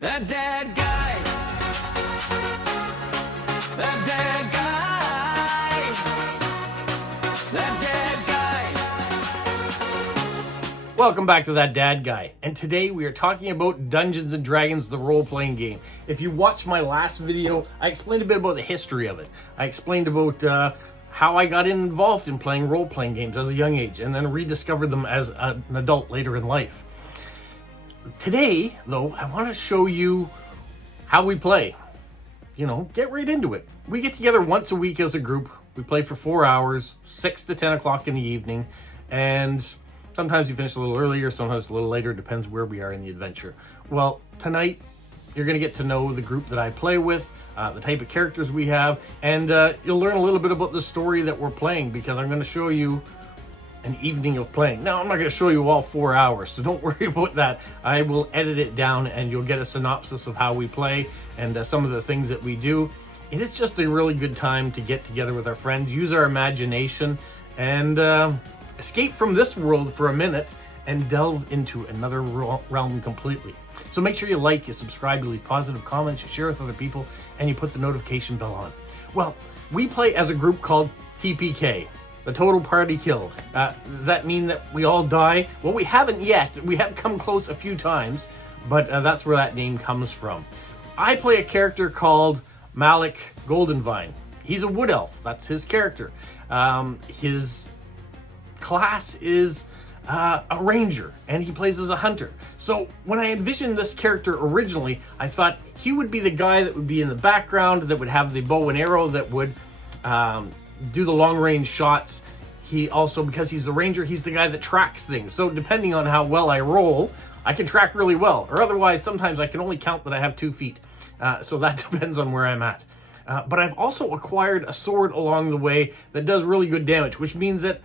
That dead guy. That dead guy. That dead guy. Welcome back to That Dad Guy, and today we are talking about Dungeons & Dragons, the role-playing game. If you watched my last video, I explained a bit about the history of it. I explained about how I got involved in playing role-playing games as a young age, and then rediscovered them as an adult later in life. Today, though, I want to show you how we play. You know, get right into it. We get together once a week as a group. We play for 4 hours, 6 to 10 o'clock in the evening, and sometimes you finish a little earlier, sometimes a little later, depends where we are in the adventure. Well, tonight, you're going to get to know the group that I play with, the type of characters we have, and you'll learn a little bit about the story that we're playing, because I'm going to show you an evening of playing. Now, I'm not going to show you all 4 hours, so don't worry about that. I will edit it down, and you'll get a synopsis of how we play and some of the things that we do. And it's just a really good time to get together with our friends, use our imagination, and escape from this world for a minute and delve into another realm completely. So make sure you like, you subscribe, you leave positive comments, you share with other people, and you put the notification bell on. Well, we play as a group called TPK, the Total Party Kill. Does that mean that we all die? Well, we haven't yet. We have come close a few times, but that's where that name comes from. I play a character called Malik Goldenvine. He's a wood elf. That's his character. His class is a ranger, and he plays as a hunter. So when I envisioned this character originally, I thought he would be the guy that would be in the background, that would have the bow and arrow, that would do the long range shots. He also, because he's the ranger, he's the guy that tracks things. So depending on how well I roll, I can track really well, or otherwise sometimes I can only count that I have 2 feet. So that depends on where I'm at. But I've also acquired a sword along the way that does really good damage, which means that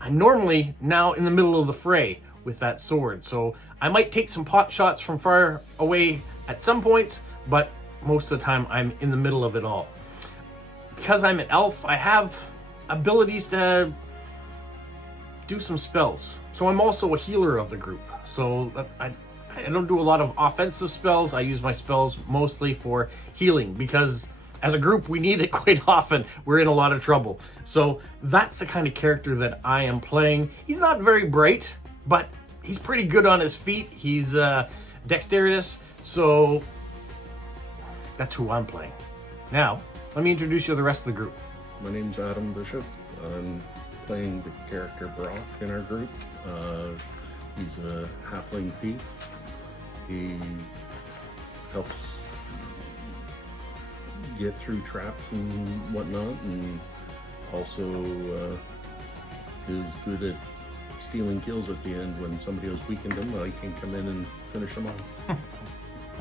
I'm normally now in the middle of the fray with that sword. So I might take some pot shots from far away at some points, but most of the time I'm in the middle of it all. Because I'm an elf, I have abilities to do some spells. So I'm also a healer of the group. So I don't do a lot of offensive spells. I use my spells mostly for healing, because as a group, we need it quite often. We're in a lot of trouble. So that's the kind of character that I am playing. He's not very bright, but he's pretty good on his feet. He's dexterous. So that's who I'm playing. Now, let me introduce you to the rest of the group. My name's Adam Bishop. I'm playing the character Brock in our group. He's a halfling thief. He helps get through traps and whatnot, and also is good at stealing kills at the end. When somebody has weakened him, I can come in and finish him off.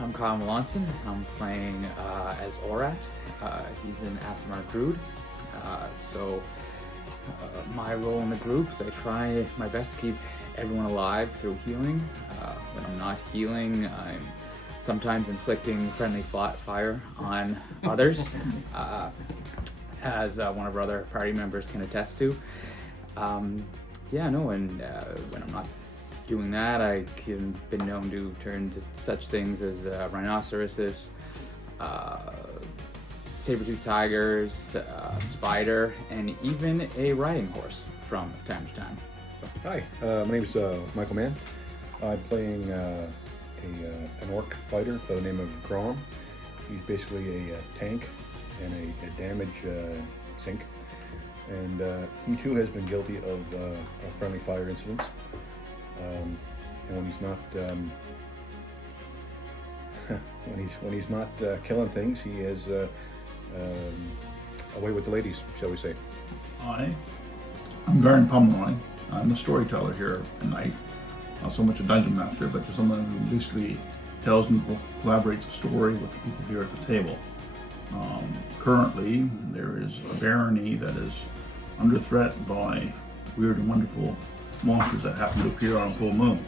I'm Kyle Melanson. I'm playing as Orat. He's an Asimar Druid. My role in the group is I try my best to keep everyone alive through healing. When I'm not healing, I'm sometimes inflicting friendly fire on others, as one of our other party members can attest to. When I'm not doing that, I can been known to turn to such things as rhinoceroses, saber-toothed tigers, spider, and even a riding horse from time to time. Hi, my name is Michael Mann. I'm playing an orc fighter by the name of Grom. He's basically a tank and a damage sink. And he too has been guilty of friendly fire incidents. And when he's not when he's not killing things, he is away with the ladies, shall we say. Hi, I'm Garen Pomeroy. I'm the storyteller here tonight. Not so much a dungeon master, but just someone who basically tells and collaborates a story with the people here at the table. Currently, there is a barony that is under threat by weird and wonderful monsters that happen to appear on full moon.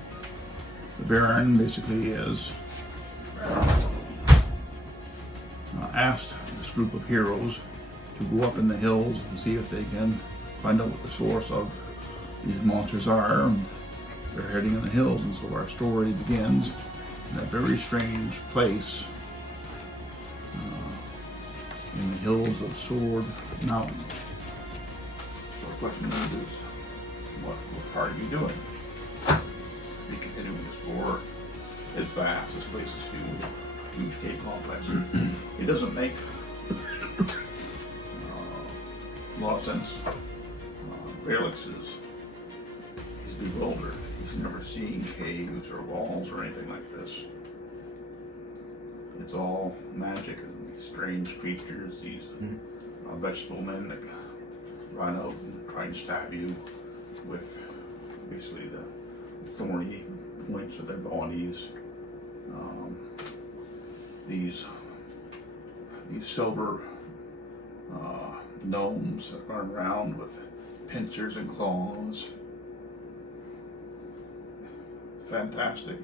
The Baron basically has asked this group of heroes to go up in the hills and see if they can find out what the source of these monsters are. And they're heading in the hills, and so our story begins in a very strange place in the hills of Sword Mountain. So the question is what part are you doing? Are you continuing to explore? It's vast. This place is huge cave complex. It doesn't make a lot of sense. Relix is bewildered. He's never seen caves or walls or anything like this. It's all magic and these strange creatures, these vegetable men that run out and try and stab you with basically the thorny points of their bodies. These silver gnomes that run around with pincers and claws. Fantastic,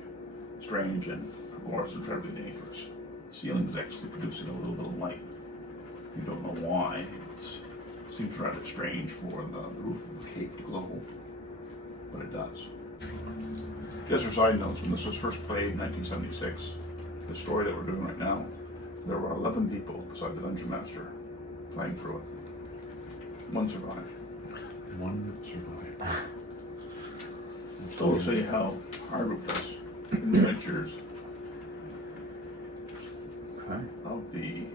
strange, and of course incredibly dangerous. The ceiling is actually producing a little bit of light. You don't know why. It seems rather strange for the roof of a cave to glow, but it does. Just for side notes, when this was first played in 1976, the story that we're doing right now, there were 11 people beside the Dungeon Master playing through it. One survived. One survived. So we'll see how our group does in the adventures of the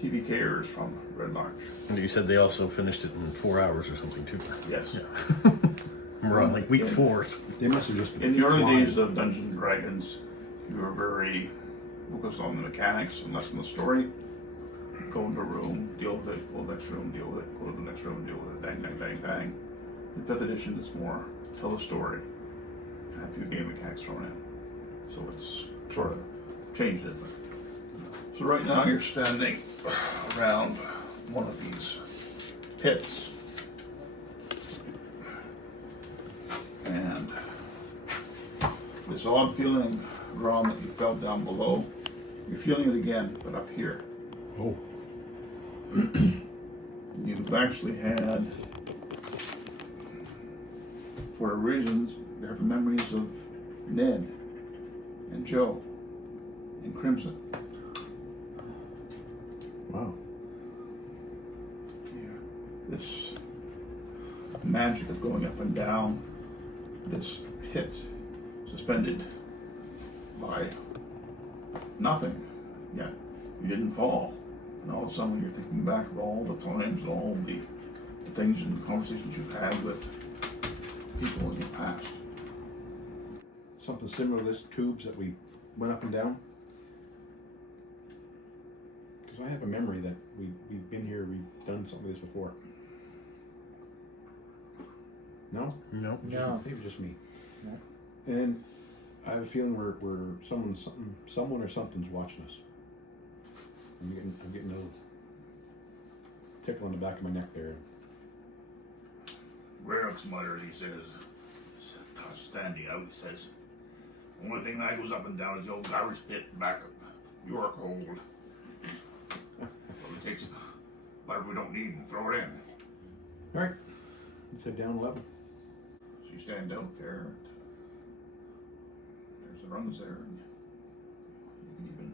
TPKers from Red March. And you said they also finished it in 4 hours or something too. Yes. We're on like week 4. They must have just been In the early flying. days of Dungeons and Dragons, you were very focused on the mechanics and less on the story. Go into a room, deal with it, go to the next room, deal with it, go to the next room, deal with it, bang, bang, bang, bang. In 5th edition, it's more tell the story, and have a few game mechanics thrown in. So it's sort of changed it. So right now you're standing around one of these pits. And this odd feeling, Ron, that you felt down below, you're feeling it again, but up here. Oh. You've actually had, for a reason, you have memories of Ned and Joe and Crimson. Wow. This magic of going up and down this pit, suspended by nothing, yet you didn't fall. And all of a sudden, when you're thinking back of all the times and all the things and the conversations you've had with people in the past. Something similar to this, tubes that we went up and down. Because I have a memory that we've been here, we've done something like this before. No? No. No. Maybe just me. No. And I have a feeling we're someone or something's watching us. I'm getting a little tickle on the back of my neck there. Rarix mutters, he says, standing out, he says, the only thing that goes up and down is the old garbage pit back at York Hold. So he takes whatever we don't need and throw it in. Alright. Let's head down a level. So you stand out there, and there's the rungs there, and you can even,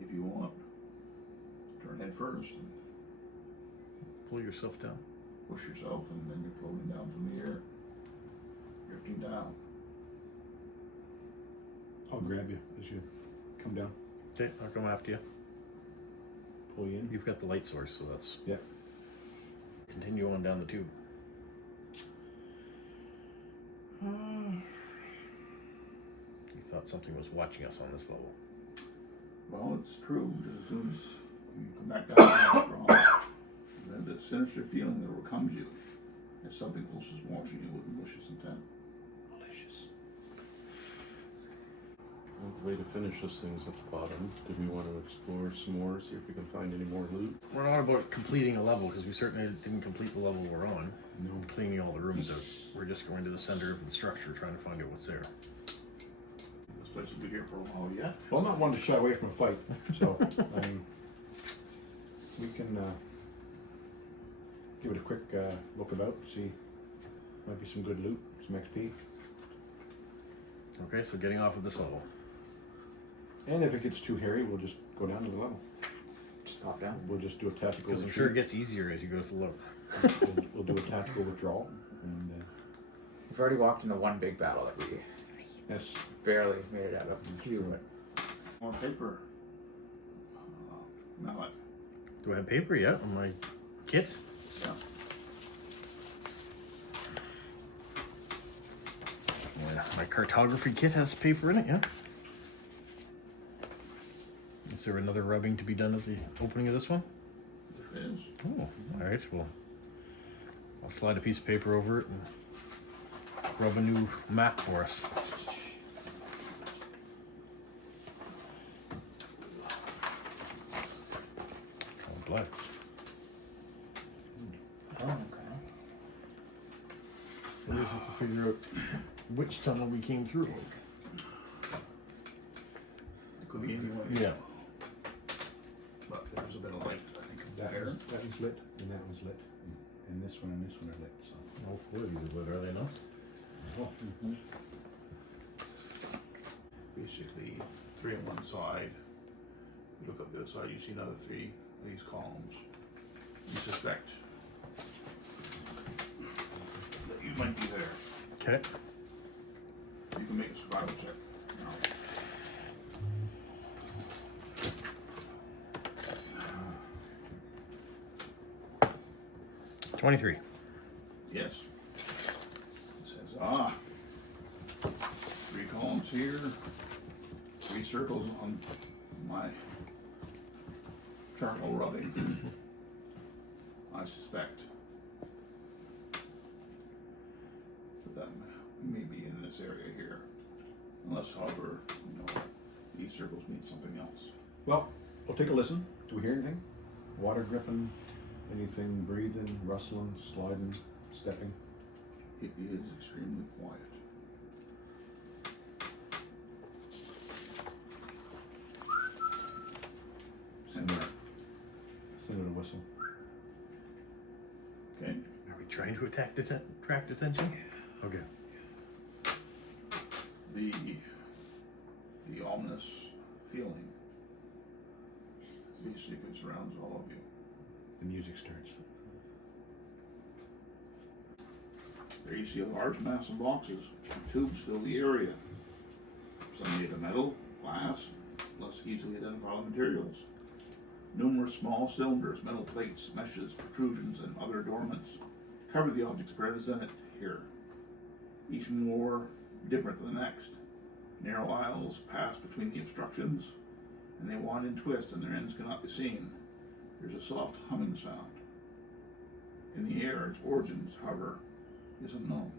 if you want, turn head first and Pull yourself down. push yourself, and then you're floating down from the air, drifting down. I'll grab you as you come down. Okay, I'll come after you. Pull you in. You've got the light source, so that's... Yeah. Continue on down the tube. You thought something was watching us on this level. Well, it's true. Just as soon as you come back down, then the sinister feeling that overcomes you as something close is watching you with malicious intent. Malicious. Well, the way to finish this thing's at the bottom. Do we want to explore some more, see if we can find any more loot? We're not about completing a level, because we certainly didn't complete the level we're on. No. Cleaning all the rooms out. We're just going to the center of the structure, trying to find out what's there. This place will be here for a while yet. Well, I'm not one to shy away from a fight, so I mean, we can give it a quick look about, see, might be some good loot, some XP. Okay, so getting off of this level. And if it gets too hairy, we'll just go down to the level. Just pop down. We'll just do a tactical Because I'm retreat. sure it gets easier as you go to the level. We'll do a tactical withdrawal. And We've already walked into one big battle that we yes, barely made it out of. A few, but More paper. Mallet. Do I have paper yet on my kit? Yeah. Yeah, my cartography kit has paper in it, yeah. Is there another rubbing to be done at the opening of this one? There is. Oh, all right. Well, I'll slide a piece of paper over it and rub a new map for us. Complex. oh, okay. We just have to figure out which tunnel we came through. It could be anyone. Yeah. But there's a bit of light, I think, that there. one's lit, and that one's lit, and this one and this one are lit. So. All four of these are lit, are they not? Oh, Basically, 3 on one side. You look up the other side, you see another 3 of these columns. You suspect that you might be there. Okay. You can make a survival check. Now, 23. yes. It says, 3 columns here, 3 circles on my charcoal rubbing. I suspect that we may be in this area here. Unless, however, these circles mean something else. well, we'll take a listen. Do we hear anything? Water dripping? Anything breathing, rustling, sliding, stepping? It is extremely quiet. Send it a whistle. Okay. Are we trying to attract attention? Okay. The ominous feeling basically surrounds all of you. The music starts. There you see a large mass of boxes and tubes fill the area. Some made of metal, glass, less easily identifiable materials. Numerous small cylinders, metal plates, meshes, protrusions, and other adornments cover the objects presented here, each more different than the next. Narrow aisles pass between the obstructions, and they wind and twist, and their ends cannot be seen. There's a soft humming sound. In the air, its origins, however, is unknown.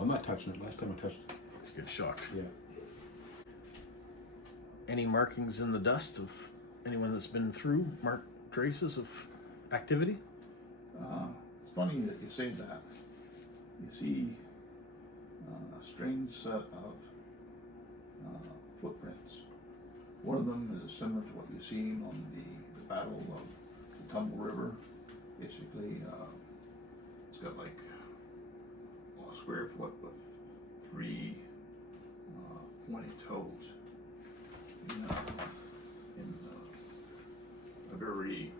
I'm not touching it. Last time I touched it. Just get shocked. Yeah. Any markings in the dust of anyone that's been through? Mark traces of activity? It's funny that you say that. You see a strange set of footprints. One of them is similar to what you've seen on the Battle of the Tumble River. Basically, it's got like a square foot with 3 pointed toes in a very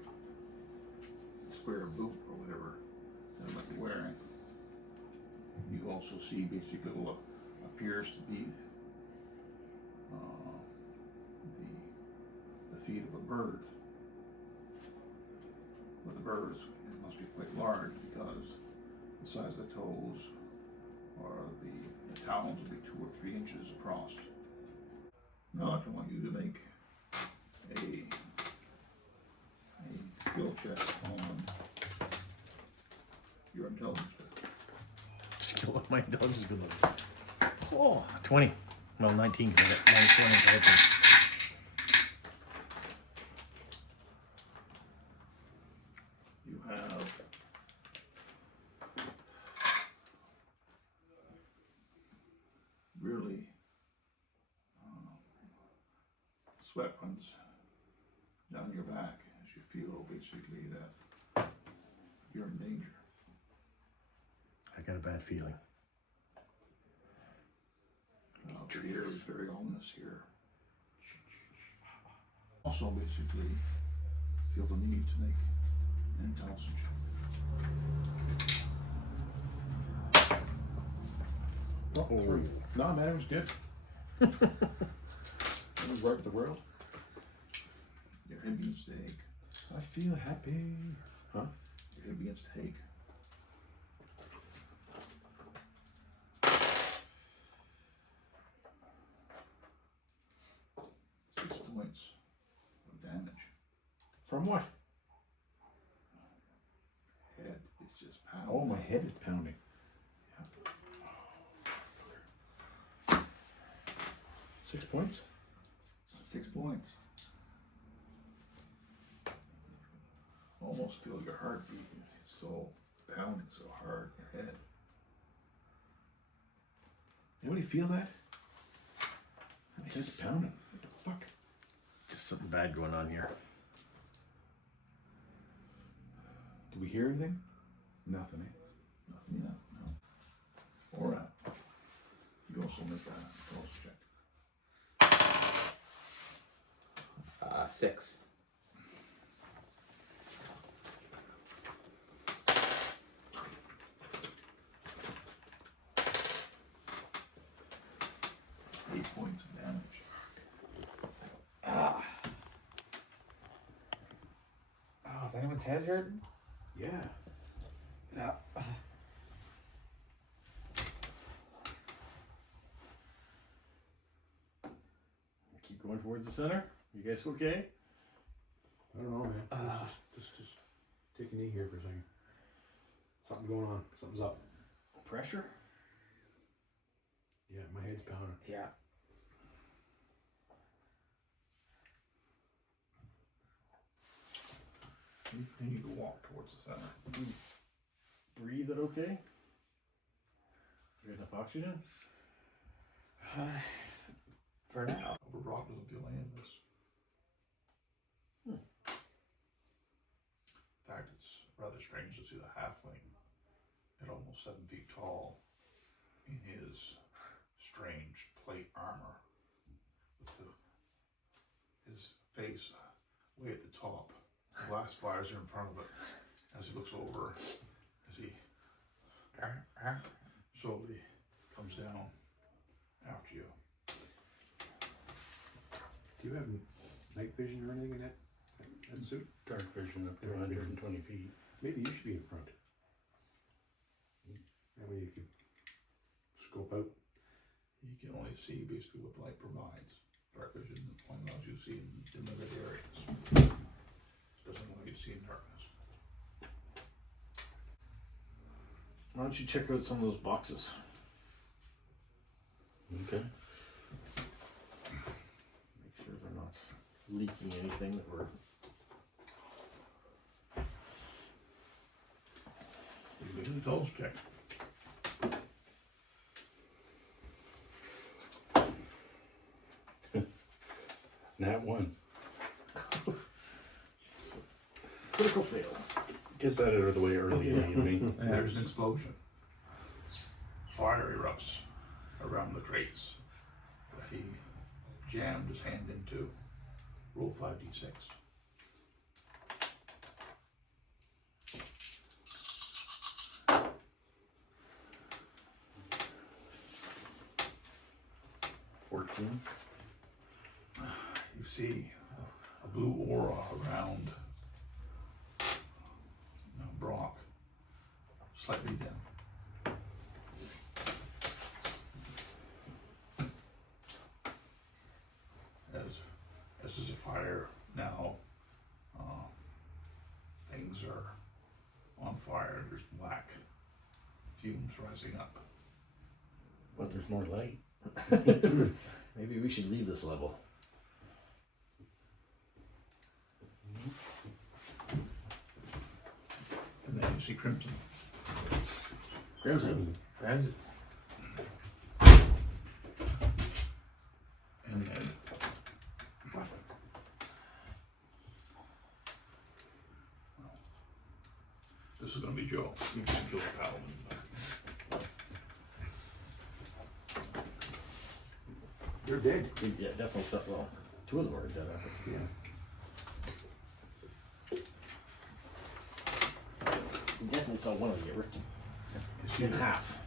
square boot or whatever that I'm like wearing. You also see basically what appears to be the feet of a bird. But the bird must be quite large because the size of the toes or the talons would be 2 or 3 inches across. Now I want you to make a skill check on your intelligence check. Skill of my intelligence is good. Oh, 20. Well, 19 because I got minus 1 intelligence. You have really sweat runs down your back as you feel basically that you're in danger. I got a bad feeling. very ominous here. Also, basically, feel the need to make an intelligence check. Oh, no, man, it was good. It was right with the world. Your head begins to ache. I feel happy. Huh? Your head begins to ache. Points of damage. From what? Head is just pounding. Oh, my head is pounding. Yeah. 6 points? 6 points. Almost feel your heart beating. It's so pounding so hard in your head. Anybody feel that? My head's pounding. What the fuck? Just something bad going on here. Do we hear anything? Nothing, eh? Nothing yet, no. Or you also make that intelligence check. 6. Points of damage. Oh, is anyone's head hurting? Yeah. Yeah. Keep going towards the center. You guys okay? I don't know, man. Just take a knee here for a second. Something going on. Something's up. Pressure? Yeah, my head's pounding. Yeah. You continue to walk towards the center. Breathe it okay? You got enough oxygen? For now. Brock doesn't feel any of this. In fact, it's rather strange to see the halfling at almost 7 feet tall in his strange plate armor with his face way at the top. The glass fires are in front of it as he looks over, as he slowly comes down after you. Do you have night vision or anything in that suit? Dark vision up to 120 feet. Maybe you should be in front. That way you could scope out. You can only see basically what the light provides. Dark vision only allows you to see in limited areas. It doesn't allow you to see in darkness. Why don't you check out some of those boxes? Okay. Make sure they're not leaking anything that we're... You make an intelligence check. Nat 1. Critical fail. Get that out of the way early in the evening. And there's an explosion. Fire erupts around the crates that he jammed his hand into. Roll 5d6. You see a blue aura around Brock, slightly dim. As there's a fire now, things are on fire. There's black fumes rising up. But there's more light. Maybe we should leave this level. And then you see crimson. Crimson. Crimson. And then this is going to be Joe. You can Joe's paddle. You're dead. Yeah, definitely stuff. Well, two of them are dead. I think. Yeah. You definitely saw one of them get ripped You see, in half.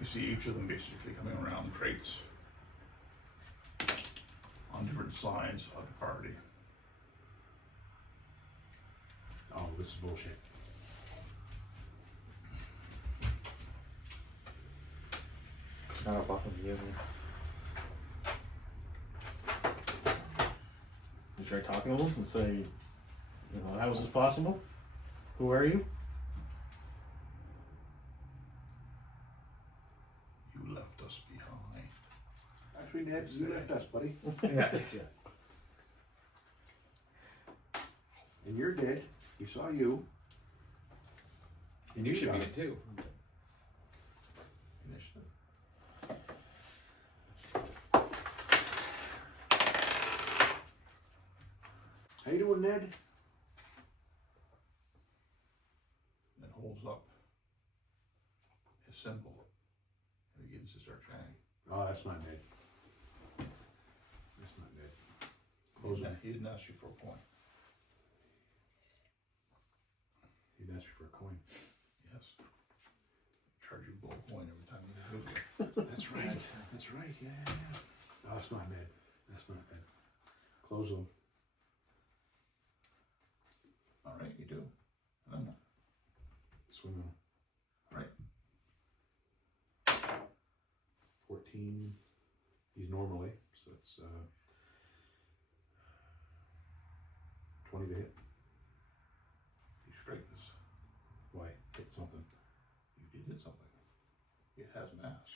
you see each of them basically coming around crates on different sides of the party. Oh, this is bullshit. Not a fucking you. You try talking to them and say, you know, how is this possible? Who are you? You left us behind. Actually, Ned, you left us, buddy. Yeah. And you're dead. He saw you. And you should be it too. Initiative. How you doing, Ned? And holds up his symbol and begins to start chanting. Oh, that's not Ned. That's not Ned. He didn't ask you for a coin. He'd ask you for a coin. Yes. Charge you gold coin every time you visit. That's right. That's right. Yeah, yeah, yeah. Oh, that's not Ned. That's not Ned. Close them. All right, you do. And then, Swing them. all right. 14. He's normally, so it's 20 to hit. You strike this. Why? Hit something. You did hit something. It has mass.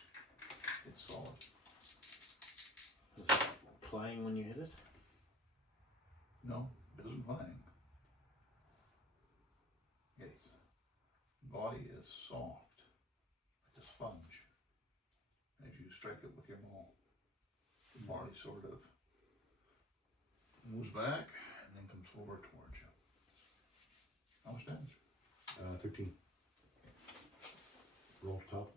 It's solid. Was it flying when you hit it? No, it isn't flying. Its body is soft, like a sponge. As you strike it with your maul, the body sort of moves back and then comes forward towards you. How much damage? 13. Roll to top.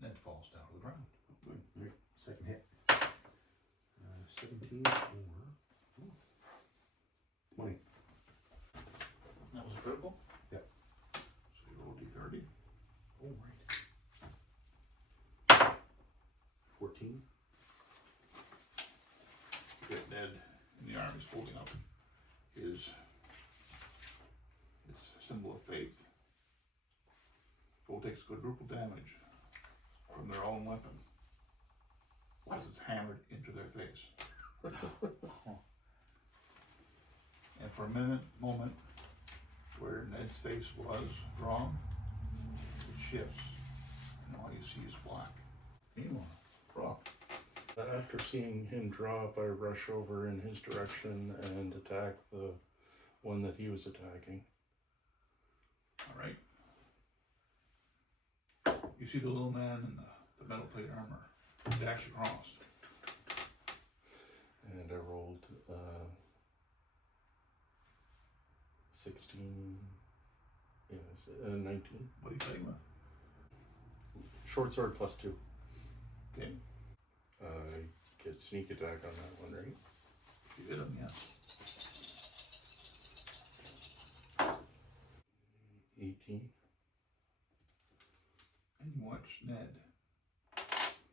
Ned falls down to the ground. All right. Second hit. 17 or 20. That was critical. Yep. So you roll d30. Oh, right. 14. You get Ned in the arm. He's holding up his symbol of faith. Foe takes quadruple damage from their own weapon as it's hammered into their face. And for a moment where Ned's face was drawn, it shifts, and all you see is black. Meanwhile, Brock. After seeing him drop, I rush over in his direction and attack the one that he was attacking. All right. You see the little man in the metal plate armor. Dash across. And I rolled 16, yes, 19. What are you fighting with? Short sword +2. Okay. I get sneak attack on that one, right? You hit him, yeah. 18. And you watch Ned,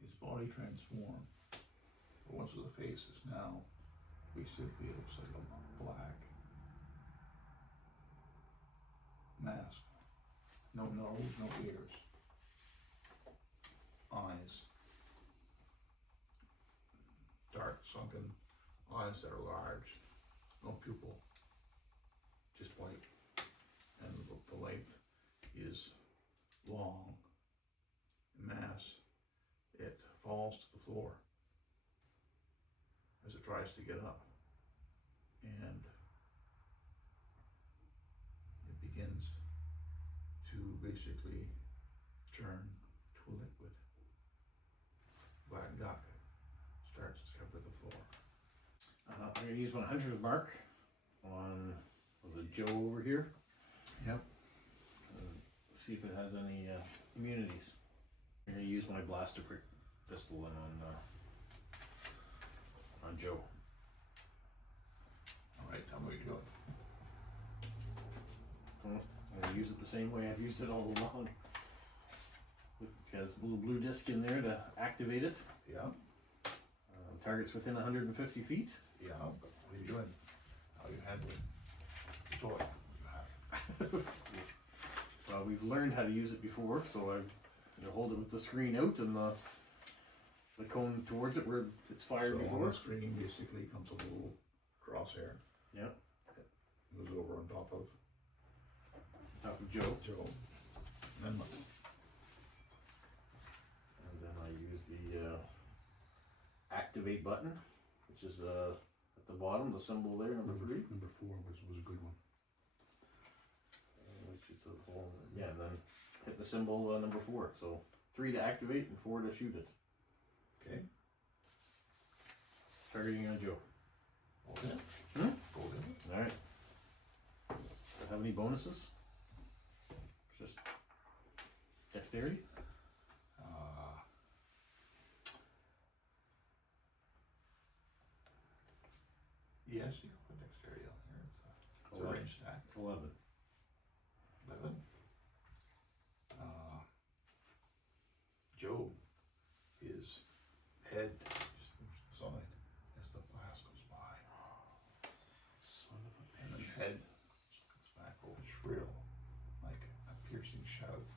his body transform. But once the face is now, basically it looks like a black mask. No nose, no ears. Eyes. Dark, sunken eyes that are large. No pupil. Just white. And the length is long. Mass. It falls to the floor as it tries to get up. And it begins to basically turn to a liquid. Black gunk starts to cover the floor. I'm going to use my hunter's mark on Joe over here. Yep. See if it has any immunities. I'm gonna use my blaster pistol on Joe. All right, tell me what you're doing. I'm gonna use it the same way I've used it all along. It has a little blue disc in there to activate it. Yeah, Target's within 150 feet. yeah, but what are you doing? How are you handling the toy? Well, we've learned how to use it before, so I've hold it with the screen out and the cone towards it where it's fired So on before. the screen basically comes a little crosshair. Yeah, Goes over on top of Joe. Joe. And then what? And then I use the activate button, which is at the bottom, the symbol there, number 3. Number 4 was a good one. Which is a whole, yeah, and then hit the symbol number 4. So 3 to activate and 4 to shoot it. Okay. Targeting on Joe. Okay. Hmm? Hold it. Alright. Do I have any bonuses? Just dexterity? Yes, you can put dexterity on here. It's a 11. range attack. 11. 11. Joe, his head just moves to the side as the blast goes by. Son of a And bitch. the head comes back all shrill, like a piercing shout.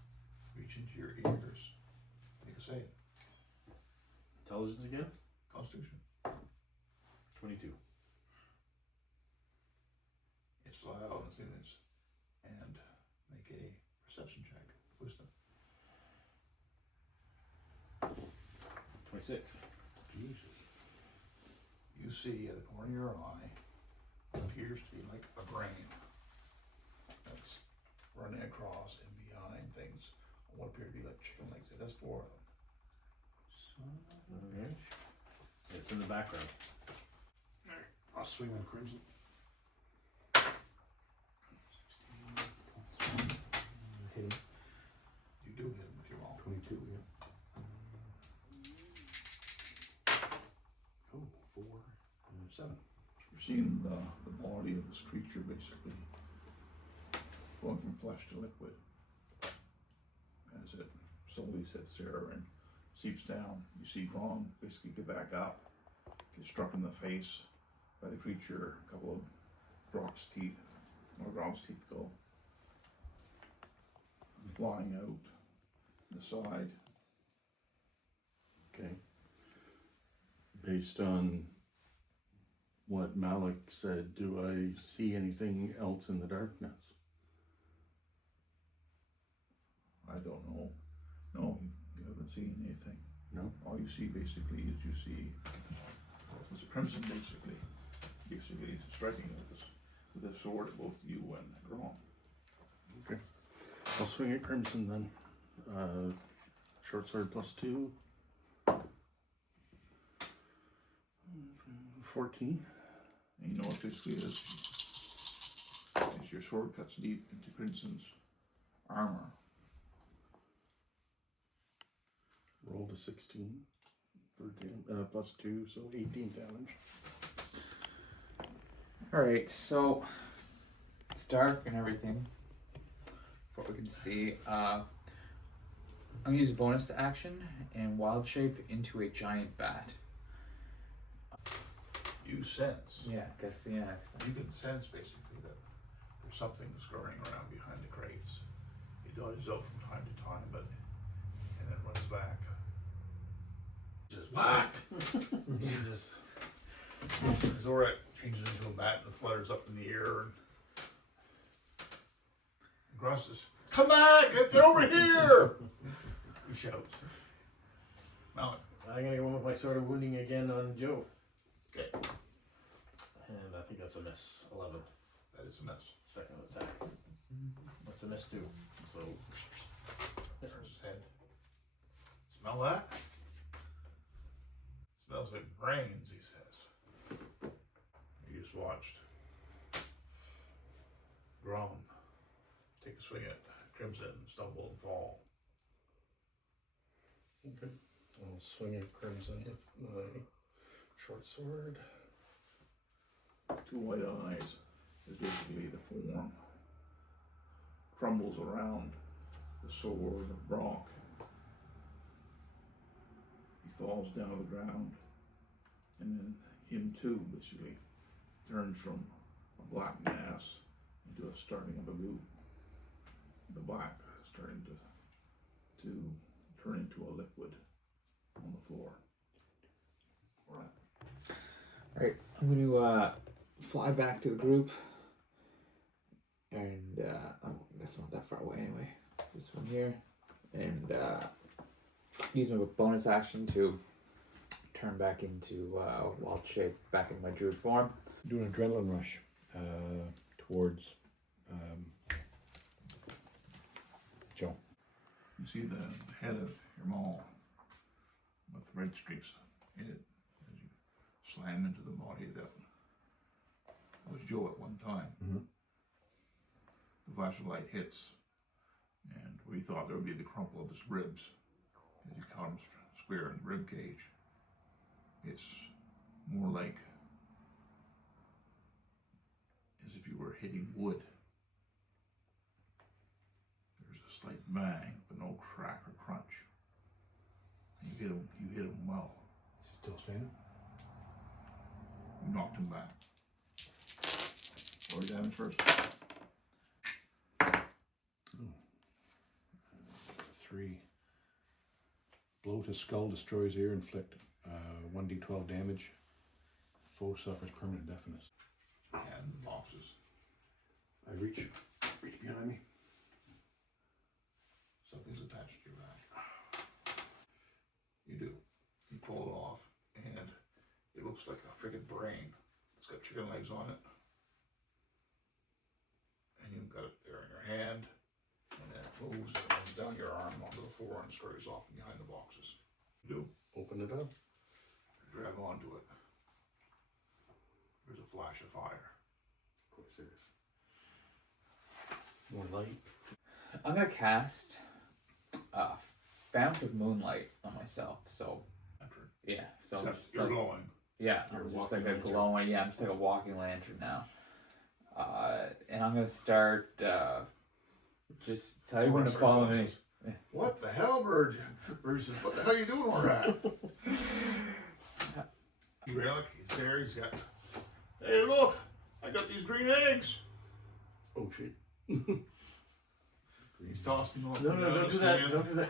Reach into your ears. Make a save. Intelligence again? Constitution. 22. It's fly out and see this. And make a perception check. Wisdom. 26. Jesus. You see at the corner of your eye what appears to be like a brain that's running across and behind things on what appear to be like chicken legs. It has 4 of them. Son of a Okay. It's in the background. I'll swing on Crimson. Hit him. You do hit him with your maul. 22, yeah. Oh, 4 and 7. You're seeing the body of this creature basically going from flesh to liquid as it slowly sits there and seeps down. You see Grom basically get back up, get struck in the face by the creature. A couple of Grom's teeth go flying out the side. Okay. Based on what Malik said, do I see anything else in the darkness? I don't know. No, you haven't seen anything. No? All you see basically is you see it's a crimson basically striking with a sword at both you and Grom. Okay. I'll swing at Crimson then. Short sword +2. 14. And you know what basically is? As your sword cuts deep into Crimson's armor. Rolled a 16 for +2, so 18 damage. Alright, so it's dark and everything. From what we can see, I'm gonna use a bonus to action and wild shape into a giant bat. You sense. Yeah, I guess, yeah. You can sense basically that there's something scurrying around behind the crates. It dodges out from time to time, and then runs back. Just whack! Jesus. Zorak changes into a bat and flutters up in the air and grosses. Come back! Get over here! He shouts. Malik. I'm gonna go with my sword of wounding again on Joe. Okay. And I think that's a miss. 11. That is a mess. Second attack. That's a miss too. So There's his head. Smell that? Smells like brains, he says. You just watched. Grom take a swing at Crimson, stumble and fall. Okay. I'll swing at Crimson with my short sword. Two white eyes is basically the form. Crumbles around the sword of Bronk. He falls down to the ground, and then him too basically turns from a black mass into a starting of a goo. The black starting to turn into a liquid on the floor. Right. Alright, I'm going to fly back to the group. And that's not that far away anyway. This one here. And use my bonus action to turn back into wild shape, back in my druid form. Do an adrenaline rush towards Joe. You see the head of your maul with red streaks in it as you slam into the body that was Joe at one time. Mm-hmm. The flash of light hits, and we thought there would be the crumple of his ribs as you caught him square in the rib cage. It's more like as if you were hitting wood. There's a slight bang, but no crack or crunch. And you hit him well. Is he still standing? You knocked him back. Roll your damage first. 3. Blow to skull, destroys ear, inflict 1d12 damage. Foe suffers permanent deafness. And boxes. I reach behind me. Something's attached to your back. You do. You pull it off, and it looks like a friggin' brain. It's got chicken legs on it. And you've got it there in your hand, and then it moves and it runs down your arm onto the floor and scurries off behind the boxes. You do. Open it up. Grab onto it. There's a flash of fire. Quite serious. More light. I'm going to cast Fount of Moonlight on myself. So, Enter. yeah. So, Except just you're like, glowing. yeah, You're a I'm just like walking a lantern. glowing, yeah, I'm just like a walking lantern now. And I'm going to start just tell everyone to Sorry, follow me. boxes. What the hell, bird? Versus what the hell are you doing where at? Relic, he's there, he's got. Hey, look! I got these green eggs! Oh shit. He's tossing them up No, and no, down don't his do that. hand. Don't do that.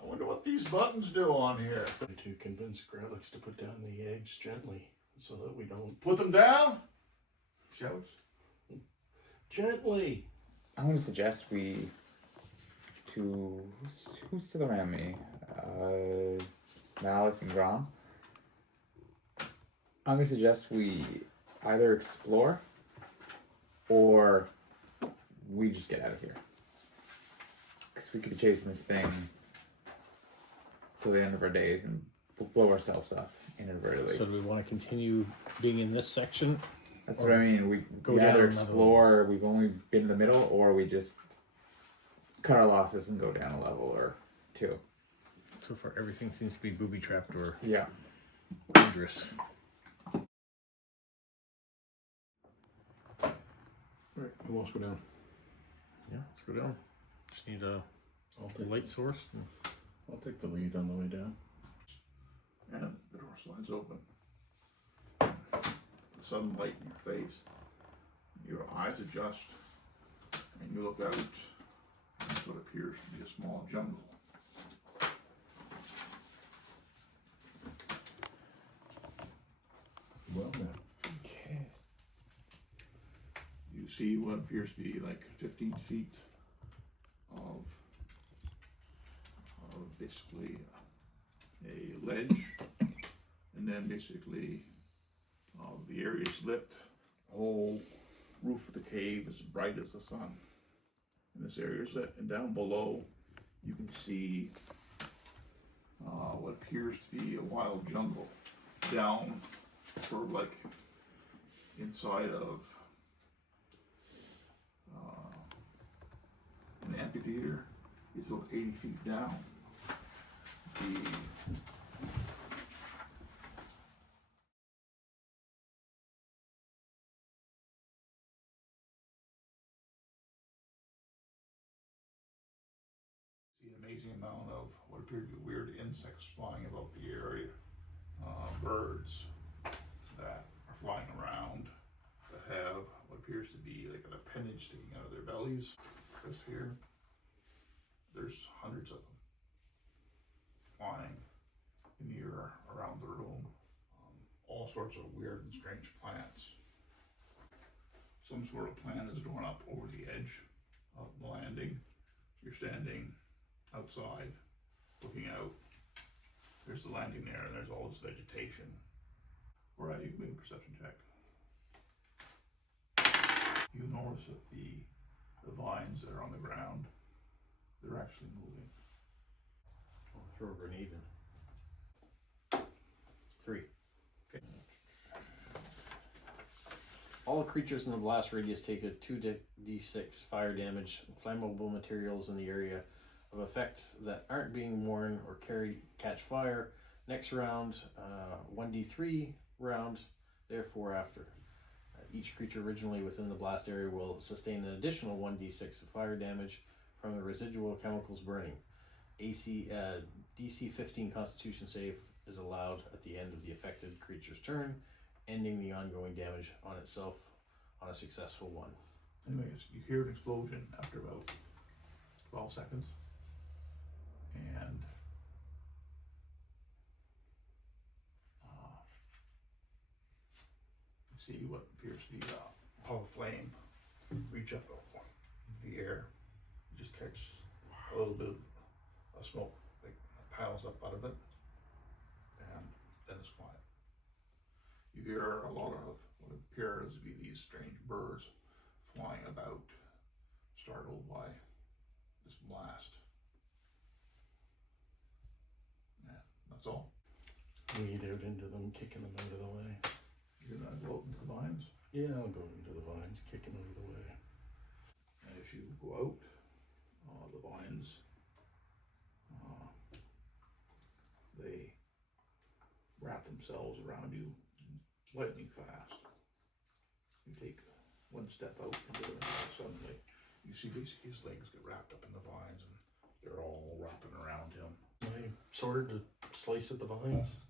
I wonder what these buttons do on here. To convince Grelix to put down the eggs gently so that we don't. Put them down! Shouts. Gently! I'm going to suggest who's still around me? Malik and Grom. I'm going to suggest we either explore or we just get out of here. Because we could be chasing this thing till the end of our days and blow ourselves up inadvertently. So do we want to continue being in this section? That's what I mean. We Go down either another explore, we've only been in the middle, or we just cut our losses and go down a level or two. So far, everything seems to be booby-trapped or Yeah. dangerous. Right, who wants to go down? Yeah, let's go down. Just need a I'll take, light source. I'll take the lead on the way down. And the door slides open. The sudden light in your face. Your eyes adjust. And you look out into what appears to be a small jungle. Well then. Okay. You see what appears to be like 15 feet of basically a ledge, and then basically the area is lit. The whole roof of the cave is bright as the sun. And this area is lit, and down below you can see what appears to be a wild jungle down sort of like inside of amphitheater. It's about 80 feet down. See an amazing amount of what appear to be weird insects flying about the area. Birds that are flying around that have what appears to be like an appendage sticking out of their bellies. This here, there's hundreds of them flying in the air around the room. All sorts of weird and strange plants. Some sort of plant is drawn up over the edge of the landing. You're standing outside, looking out. There's the landing there, and there's all this vegetation. All right, you can make a perception check. You notice that the vines that are on the ground, they're actually moving. I'll throw a grenade in. 3. Okay. All creatures in the blast radius take a 2d6 fire damage. Flammable materials in the area of effect that aren't being worn or carried catch fire. Next round, 1d3 round, therefore after. Each creature originally within the blast area will sustain an additional 1d6 of fire damage from the residual chemicals burning. DC 15 Constitution save is allowed at the end of the affected creature's turn, ending the ongoing damage on itself on a successful one. Anyways, you hear an explosion after about 12 seconds. And you see what appears to be a ball of flame reach up into the air. You just catch a little bit of smoke that piles up out of it, and then it's quiet. You hear a lot of what appears to be these strange birds flying about, startled by this blast. Yeah, that's all. Lead out into them, kicking them out of the way. You're gonna go out into the vines. Yeah, I'll go into the vines, kicking out of the way. As you go out, the vines, they wrap themselves around you lightning fast. You take one step out into it, and suddenly you see basically his legs get wrapped up in the vines, and they're all wrapping around him. My sword to slice at the vines.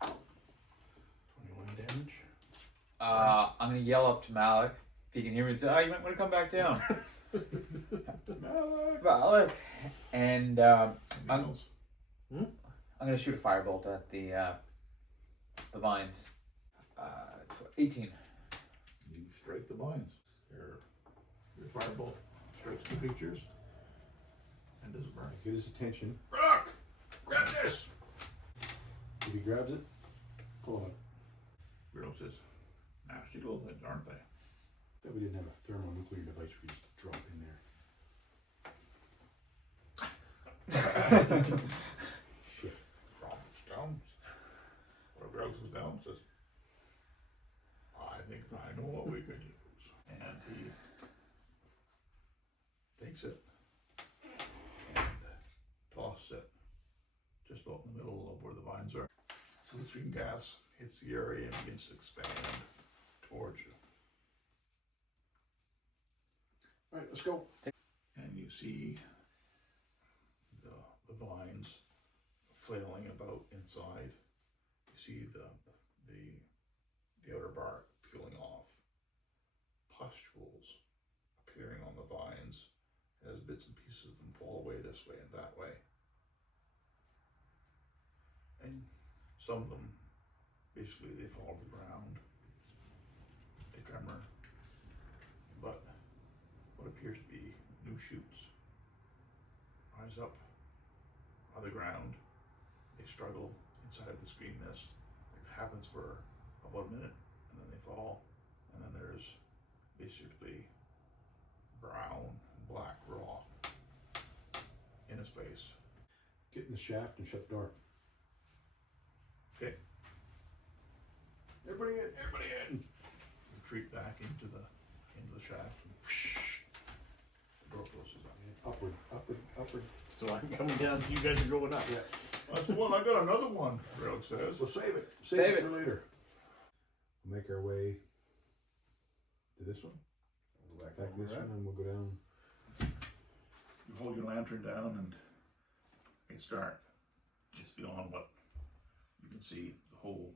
21 damage. I'm gonna yell up to Malik if he can hear me and say, "Oh, you might want to come back down." Malik, and I'm gonna shoot a firebolt at the vines. 18. You strike the vines. Your firebolt strikes the creatures and doesn't burn. Get his attention. Rock! Grab this! If he grabs it, pull it. Weirdo says, nasty little things, aren't they? Bet we didn't have a thermonuclear device we used to drop in there. Shit. Problems down. Or Greg goes down and says, I think I know what we could use. And he takes it and tosses it just about in the middle of where the vines are. So the stream gas hits the area and begins to expand towards you. All right, let's go. And you see the vines flailing about inside. You see the outer bark peeling off. Pustules appearing on the vines as bits and pieces of them fall away this way and that way. And some of them, basically, they fall to the ground. They tremor. But what appears to be new shoots rise up on the ground. They struggle inside of the screen mist. It happens for about a minute, and then they fall. And then there's basically brown and black raw in a space. Get in the shaft and shut the door. Okay. Everybody in, everybody in. Retreat back into the shaft. Upward, upward, upward. So I'm coming down, you guys are going up. Yeah. That's the one. I got another one, Greg says. So save it. Save it. for later. We'll make our way to this one. We'll go back to this one and we'll go down. You hold your lantern down and it's dark. It's beyond what you can see. The hole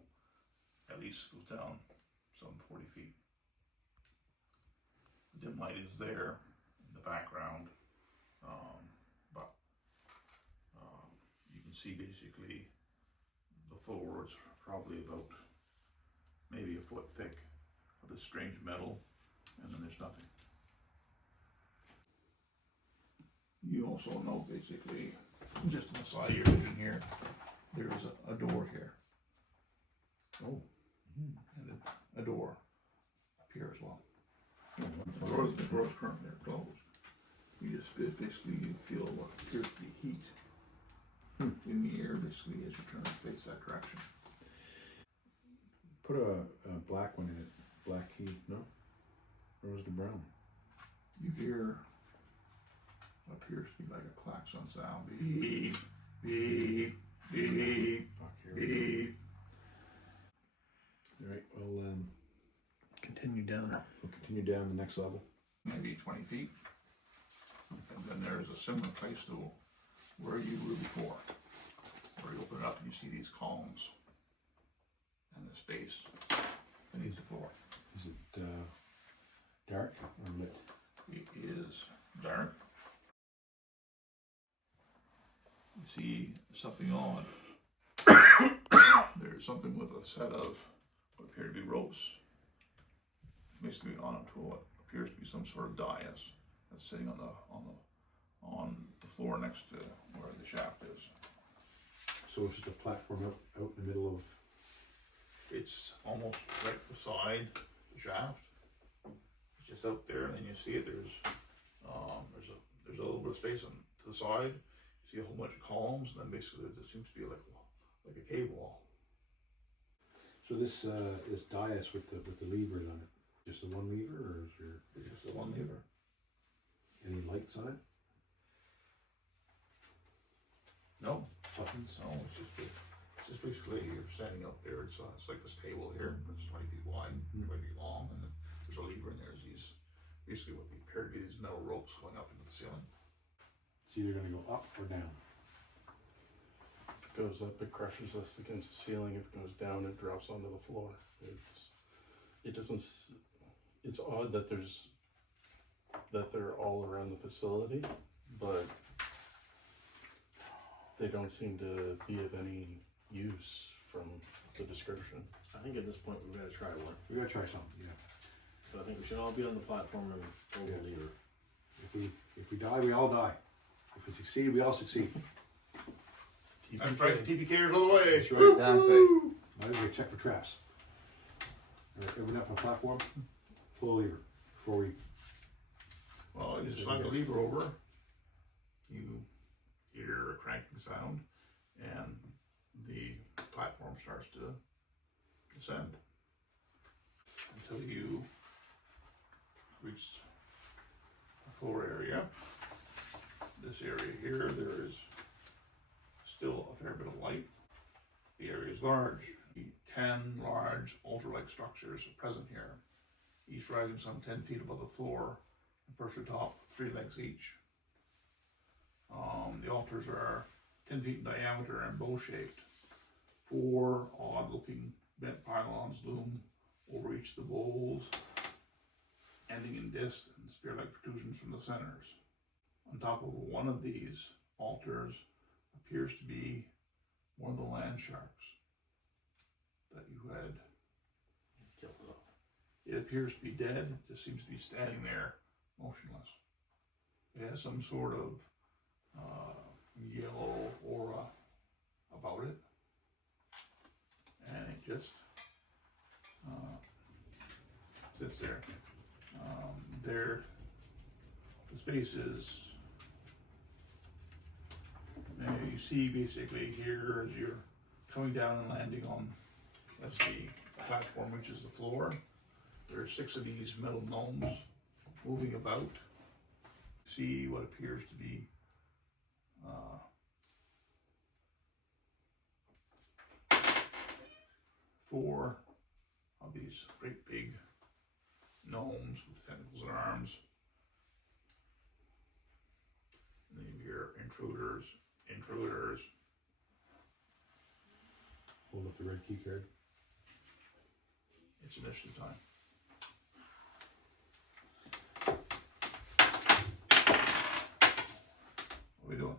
at least goes down some 40 feet. The dim light is there in the background, but you can see basically the floor is probably about maybe a foot thick of this strange metal, and then there's nothing. You also know basically, just on the side of your vision here, there is a door here. Oh. And a door up here as well. The door is currently closed. You just basically feel what appears to be heat in the air basically as you turn to face that direction. Put a black one in it. Black key, no? Or was the brown? You hear what appears to be like a klaxon sound. Beep, beep, beep, Fuck, here we go. beep. All right, we'll Continue down. we'll continue down the next level. Maybe 20 feet. And then there's a similar place to where you were before, where you open it up and you see these columns and the space beneath the floor. Is it dark or lit? It is dark. You see something odd. There's something with a set of what appear to be ropes, basically on to what appears to be some sort of dais that's sitting on the floor next to where the shaft is. So it's just a platform out in the middle of. It's almost right beside the shaft. It's just out there, and then you see it. There's a little bit of space on to the side. You see a whole bunch of columns, and then basically there seems to be like a cave wall. So this dais with the levers on it. Just the one lever, or is there It's just the one lever. any lights on it? No, Buttons? no, it's just basically you're standing up there. It's like this table here. It's 20 feet wide, 20 feet long, and then there's a lever, and there's these basically what appear to be these metal ropes going up into the ceiling. It's either going to go up or down. If it goes up, it crushes us against the ceiling. If it goes down, it drops onto the floor. It's odd that they're all around the facility, but they don't seem to be of any use from the description. I think at this point we're gonna try one. We gotta try something, yeah. So I think we should all be on the platform and pull the lever. If we die, we all die. If we succeed, we all succeed. That's right, TPKers all the way. That's right. Exactly. Now we're gonna check for traps. All right, everyone up on the platform, pull the lever before we. Well, you just slide the lever over. You hear a cranking sound, and the platform starts to descend until you reach the floor area. This area here, there is still a fair bit of light. The area is large. 10 large altar-like structures are present here, each rising some 10 feet above the floor and perched atop 3 legs each. The altars are 10 feet in diameter and bow-shaped. 4 odd-looking bent pylons loom over each of the bowls, ending in discs and spear-like protrusions from the centers. On top of one of these altars appears to be one of the land sharks that you had Kill it off. It appears to be dead, just seems to be standing there, motionless. It has some sort of yellow aura about it, and it just sits there. The space is, and you see basically here as you're coming down and landing on, as the platform reaches the floor, there are 6 of these metal gnomes moving about. See what appears to be 4 of these great big gnomes with tentacles and arms. And then you hear intruders, intruders. Hold up the red key card. It's initiative time. What are we doing?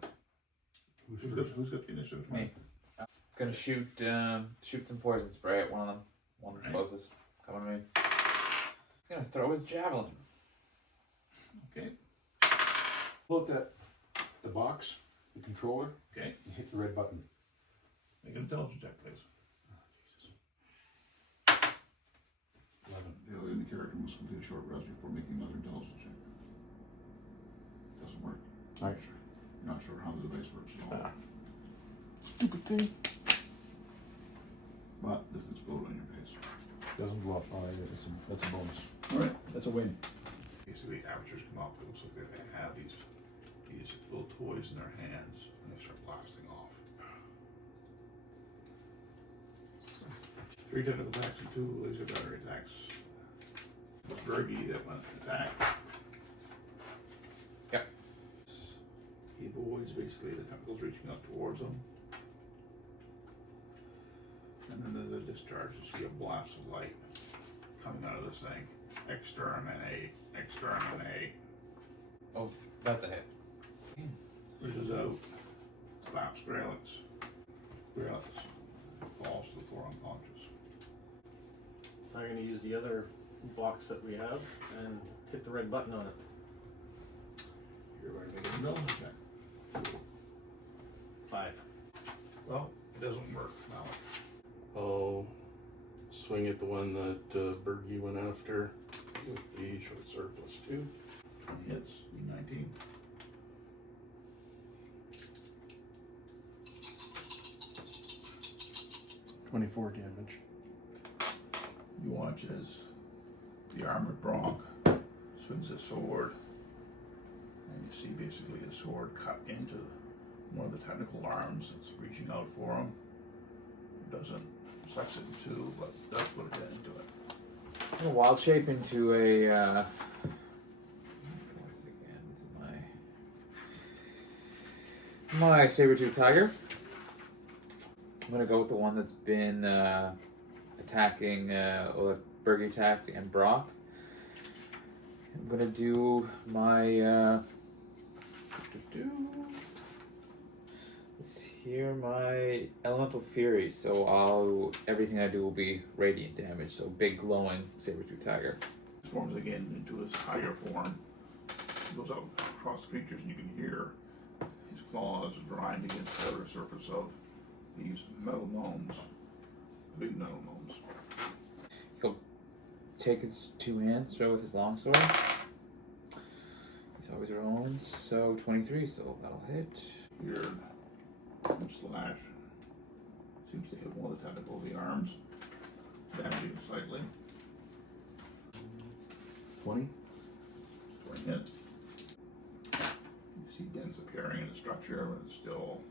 Who's got the initiative? Me. Gonna shoot some poison spray at one of them. One that's Right. closest. Coming to me. He's gonna throw his javelin. Okay. Look at the box, the controller, Okay. and hit the red button. Make an intelligence check, please. 11. The character must complete a short rest before making another intelligence check. Doesn't work. Alright. You're not sure how the device works at all. Stupid thing. But it doesn't explode on your face. Doesn't blow up. Oh, yeah, that's a bonus. Alright. That's a win. Basically, amateurs come up, it looks like they have these little toys in their hands, and they start blasting off. 3 tentacle attacks and 2 laser battery attacks. It's Bergie that went to attack. Yep. He avoids basically the tentacles reaching up towards him. And then there's a discharge, you see a blast of light coming out of this thing. Exterminate, exterminate. Oh, that's a hit. Pushes out, slaps Grelix. Grelix falls to the floor unconscious. So I'm going to use the other box that we have and hit the red button on it. You're going to make an intelligence check. 5. Well, it doesn't work now. I'll swing at the one that Bergie went after with the short sword +2. 20 hits, 19. $24 damage. You watch as the armored Bronc swings his sword, and you see basically his sword cut into one of the tentacle arms that's reaching out for him. It doesn't slice it in 2, but does put it into it. I'm gonna wild shape into a. What was it again? This is my saber-tooth tiger. I'm gonna go with the one that's been attacking, Bergie attack and Brock. I'm gonna do my. Let's hear my elemental fury. So everything I do will be radiant damage. So big glowing saber-tooth tiger. Transforms again into his higher form. He goes out across the creatures, and you can hear his claws grind against the outer surface of these metal gnomes, big metal gnomes. He'll take his 2 hands, throw with his longsword. He's always rolling. So 23. So that'll hit. Weird slash. Seems to hit one of the tentacles, the arms, damaging it slightly. 20. 20 hits. You see dents appearing in the structure, but it's still,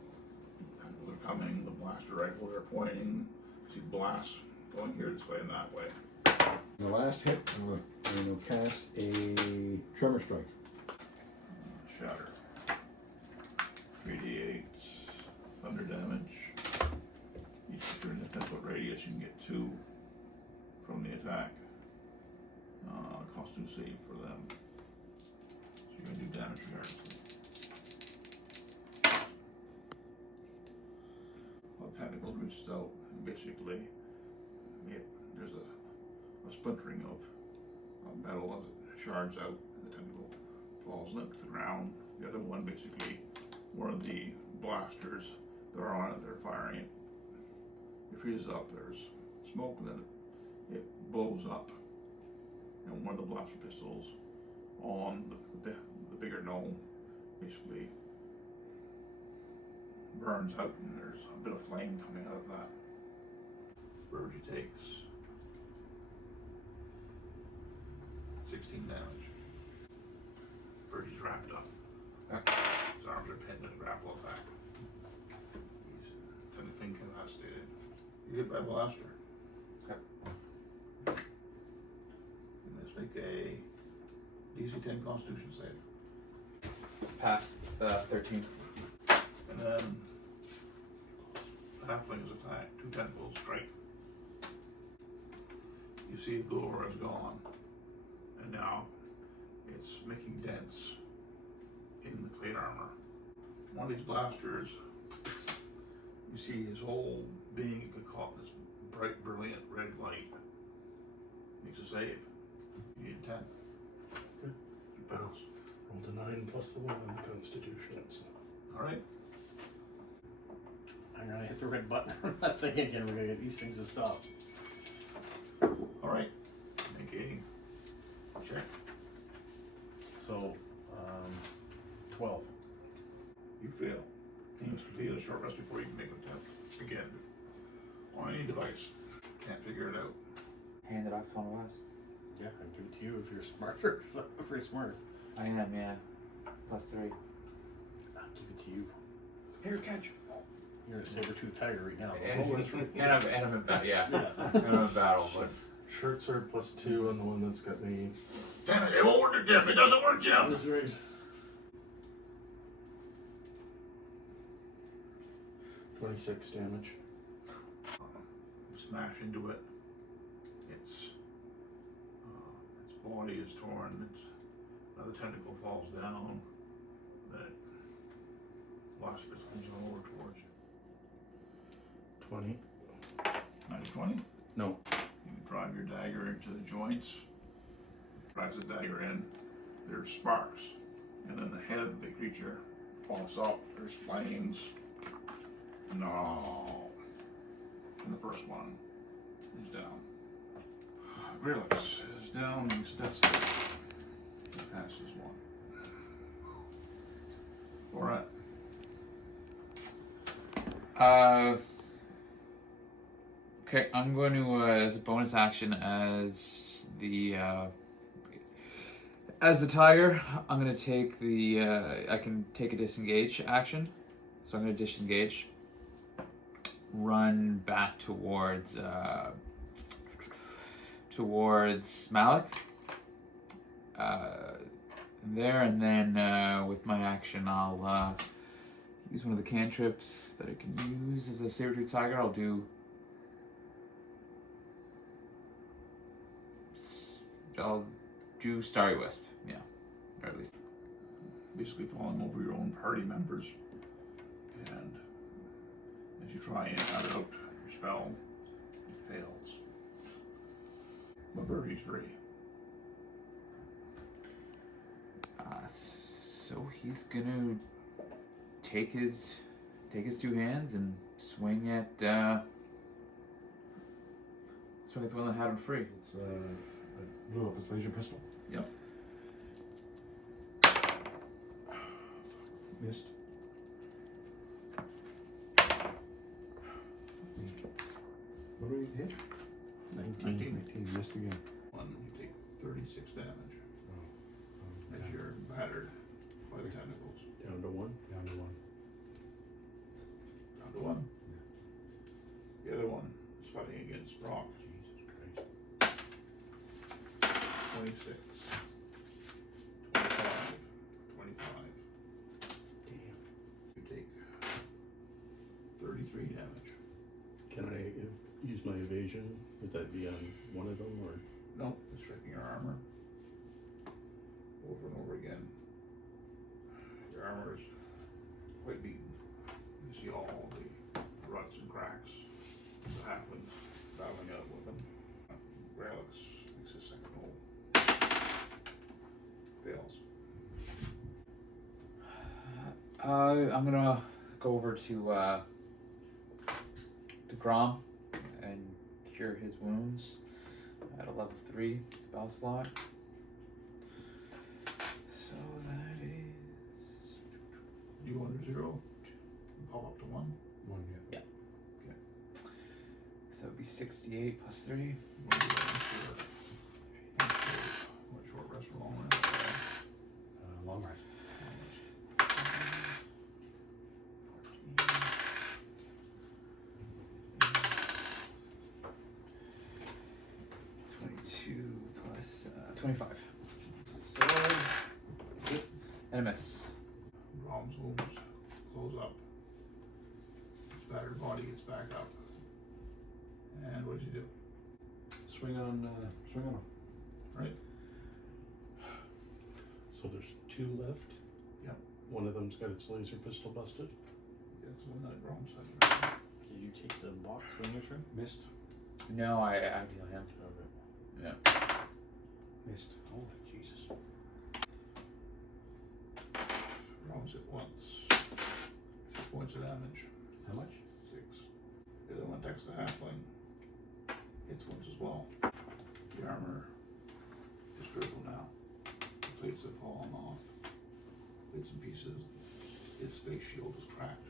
tentacles are coming, the blaster rifles are pointing. You see blasts going here, this way, and that way. The last hit, I'm going to cast a Tremor Strike. Shatter. 3d8 thunder damage. Each creature in the 10-foot radius, you can get 2 from the attack. Cost 2 save for them. So you're going to do damage regardless. Well, the tentacle reaches out, and basically there's a splintering of metal as it shards out, and the tentacle falls limp to the ground. The other one, basically, one of the blasters that are on it, they're firing it. It freezes up, there's smoke, and then it blows up. And one of the blaster pistols on the bigger gnome basically burns out, and there's a bit of flame coming out of that. Bergie takes 16 damage. Bergie he's wrapped up. His arms are pinned in a grapple attack. He's technically incapacitated. You hit by blaster. Okay. And let's make a DC 10 Constitution save. Pass 13. And then halfling's attack, 2 tentacles strike. You see the glow is gone, and now it's making dents in the plate armor. One of these blasters, you see his whole being get caught in this bright, brilliant red light. Makes a save. You need 10. Good. You pass. Rolled a 9 plus the 1 on the Constitution. So. All right. I'm gonna hit the red button. I'm not thinking we're gonna get these things to stop. All right. Make a check. So, 12. You fail. You must complete a short rest before you can make an attempt again. On any device. Can't figure it out. Hand it off to one of us. Yeah, I'll give it to you if you're smarter. Because I'm not very smart. I am, yeah. +3. I'll give it to you. Here, catch. You're a saber-toothed tiger right now. And I'm in battle, yeah. Yeah. I'm in battle, but Shirts are +2 on the one that's got me. Damn it, it won't work, Jim. It doesn't work, Jim. That's right. 26 damage. You smash into it. Its body is torn. Another tentacle falls down. Then it wasps comes on over towards you. 20. Minus 20. No. You drive your dagger into the joints. Drives the dagger in. There's sparks. And then the head of the creature pops up. There's flames. No. And the first one is down. Relix is down. He's death save. He passes one. Alright. okay, I'm going to as a bonus action as the tiger, I'm going to take the I can take a disengage action. So I'm going to disengage. Run back towards Malik. There, and then with my action, I'll use one of the cantrips that I can use as a saber-tooth tiger. I'll do Starry Wisp, yeah, or at least Basically falling over your own party members. And as you try and add out your spell, it fails. But Birdie's free. So he's gonna take his 2 hands and swing at the one that had him free. It's I blew up his laser pistol. Yep. Missed. What do we hit? 19. 19. Missed again. One, you take 36 damage as Down, you're battered by the tentacles. down to 1. Down to 1. Down to 1. The other one is fighting against Brock. Jesus Christ. 26. 25. 25. Damn. You take 33 damage. Can I use my evasion? Would that be on one of them or? No, it's striking your armor. Over and over again. Your armor is quite beaten. You see all the ruts and cracks. The halflings battling out with them. Relix makes his second roll. Fails. I'm gonna go over to Grom and cure his wounds at a level 3 spell slot. So that is You under 0. You pop up to 1. 1, yeah. so it'd be 68 plus 3. What do you want short rest for long rest? Long rest. 2 plus 25. Sword. And a miss. Brom's wounds close up. His battered body gets back up. And what does he do? Swing on him. Right? So there's 2 left. Yep. One of them's got its laser pistol busted. That's the one that Brom said. Did you take the box on your turn? Missed. No, I deal him. Okay. Yeah. Missed. Oh, Jesus. Brom's hit once. 6 points of damage. How much? 6. The other one attacks the halfling. Hits once as well. The armor is critical now. The plates have fallen off. Bits and pieces. His face shield is cracked.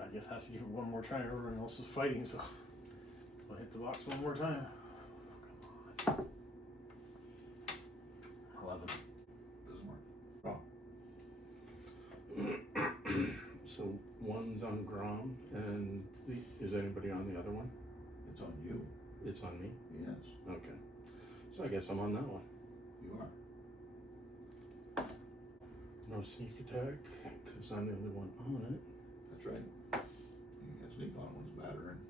I guess I have to give it one more try. Everyone else is fighting, so I'll hit the box one more time. Come on. 11. Doesn't work. Oh, So one's on Grom, and is anybody on the other one? it's on you. It's on me. Yes, Okay. So I guess I'm on that one. you are. No sneak attack, because I'm the only one on it. That's right. You can sneak on one's battering.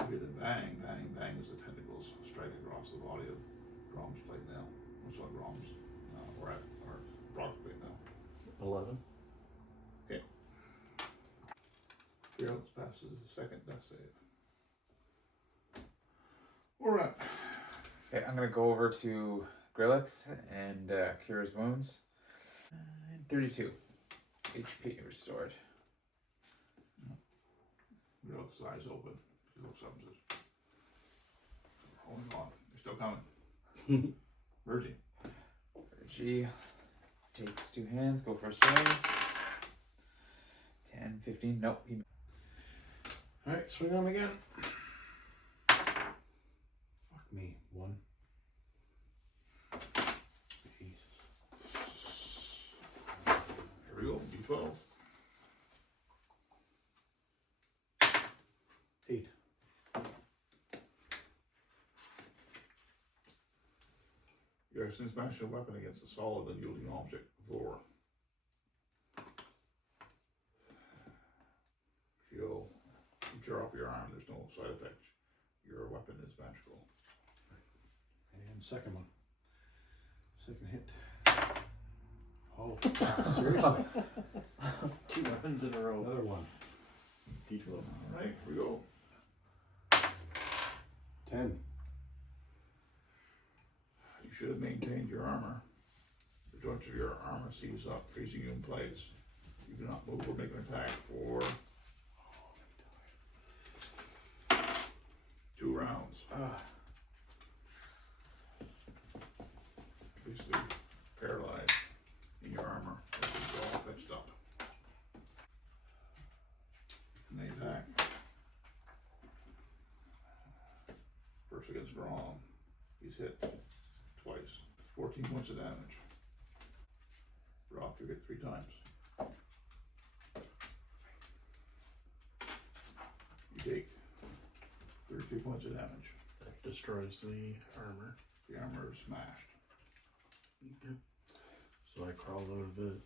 You hear the bang, bang, bang as the tentacles strike across the body of Grom's plate now. What's on Grom's? Or Brock's plate now. 11. Okay. Gerald's passes the second death save. Alright. Okay, I'm gonna go over to Grillix and cure his wounds. 32 HP restored. Gerald's eyes open. He looks up and says, holding on. They're still coming. Virgie. G takes 2 hands, go for a swing. 10, 15, nope. He... Alright, swing on him again. Fuck me. 1. Jesus. Here we go. D12. 8. You have since smashed your weapon against a solid unyielding object, the floor. If you tear off your arm, there's no side effect. Your weapon is magical. And second one. Second hit. Oh, seriously? 2 weapons in a row. Another one. D12. Alright, here we go. 10. You should have maintained your armor. The joints of your armor seize up, freezing you in place. You do not move or make an attack for 2 rounds. Basically paralyzed in your armor. It's all fetched up. And they attack. First against Grom. He's hit twice. 14 points of damage. Brock, you hit 3 times. You take 33 points of damage. That destroys the armor. The armor is smashed. Okay. So I crawl out of it.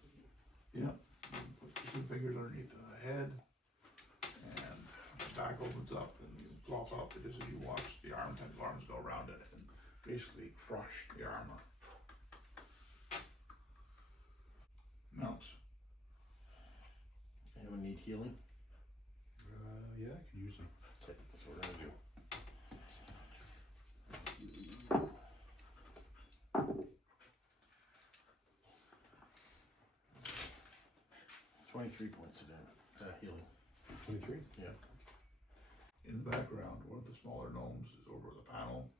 Yep. You put the 2 fingers underneath the head, and the back opens up, and you plop up. It is as you watch the tentacle arms go around it and basically crush the armor. Mounts. Anyone need healing? Yeah, I could use them. Okay, that's what we're gonna do. 23 points of healing. 23? Yeah. In the background, one of the smaller gnomes is over the panel.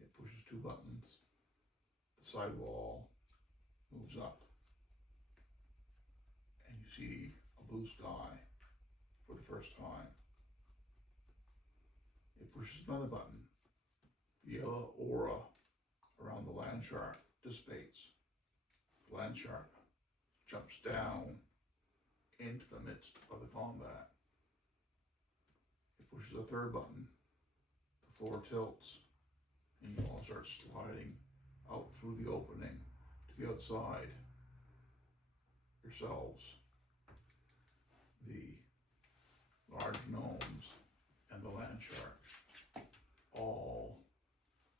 It pushes 2 buttons. The side wall moves up. And you see a blue sky for the first time. It pushes another button. The yellow aura around the land shark dissipates. The land shark jumps down into the midst of the combat. It pushes a 3rd button. floor tilts, and you all start sliding out through the opening to the outside yourselves. The large gnomes and the land shark all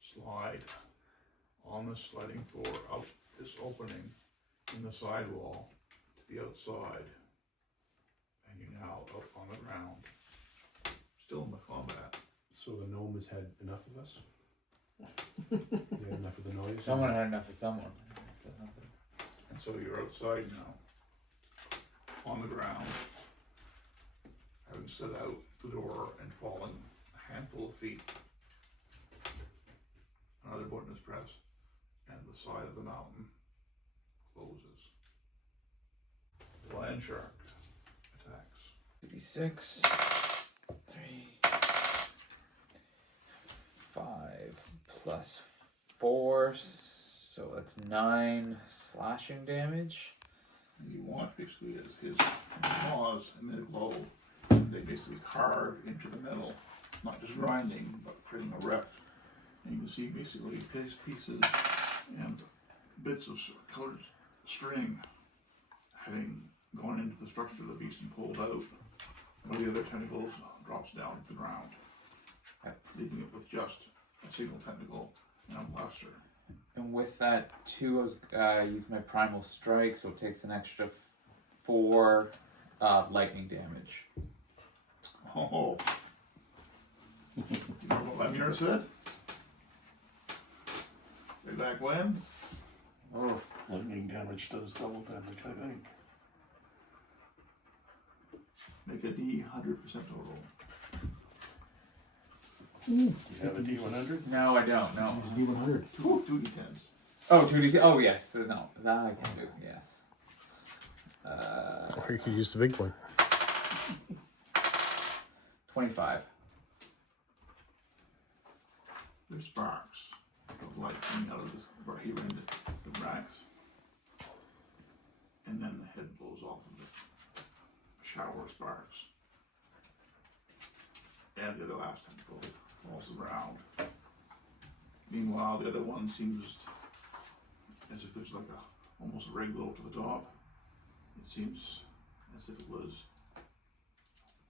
slide on the sliding floor out this opening in the sidewall to the outside, and you're now out on the ground, still in the combat. So the gnome has had enough of us? They had enough of the noise? Someone had enough of someone. And so you're outside now, on the ground, having stood out the door and fallen a handful of feet. Another button is pressed, and the side of the mountain closes. The land shark attacks. 56, 3, 5 plus 4, so that's 9 slashing damage. And you watch basically as his claws emit a glow, and they basically carve into the metal, not just grinding, but creating a rift. And you can see basically pieces and bits of colored string having gone into the structure of the beast and pulled out. One of the other tentacles drops down to the ground, leaving it with just a single tentacle and a blaster. And with that too, I use my primal strike, so it takes an extra 4 lightning damage. Oh. You know what Lemire said? Way back when? Oh, lightning damage does double damage, I think. Make a D 100% total. You have a D100? No, I don't. No. D100. Two D10s. Oh, 2d6. Oh, yes. No, that I can do. Yes. Or you could use the big one. 25. There's sparks of light coming out of this right here in the racks. And then the head blows off of it. A shower of sparks. And the other last tentacle falls to the ground. Meanwhile, the other one seems as if there's like almost a red glow to the top. It seems as if it was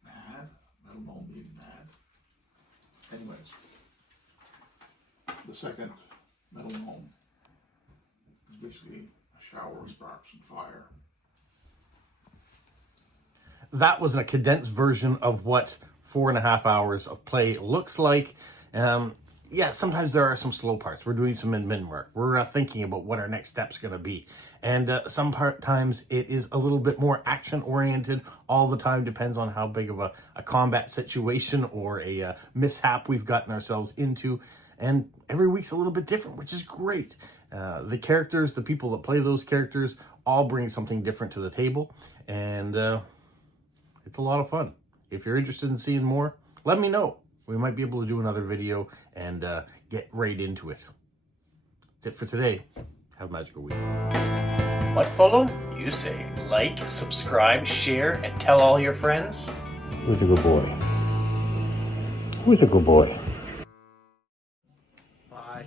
mad. Metal gnome being mad. Anyways, the second metal gnome is basically a shower of sparks and fire. That was a condensed version of what 4.5 hours of play looks like. Yeah, sometimes there are some slow parts. We're doing some admin work. We're thinking about what our next step's going to be. And sometimes it is a little bit more action-oriented. All the time depends on how big of a combat situation or a mishap we've gotten ourselves into. And every week's a little bit different, which is great. The characters, the people that play those characters, all bring something different to the table. And it's a lot of fun. If you're interested in seeing more, let me know. We might be able to do another video and get right into it. That's it for today. Have a magical week. What, Polo? You say like, subscribe, share, and tell all your friends? Who's a good boy? Who's a good boy? Bye.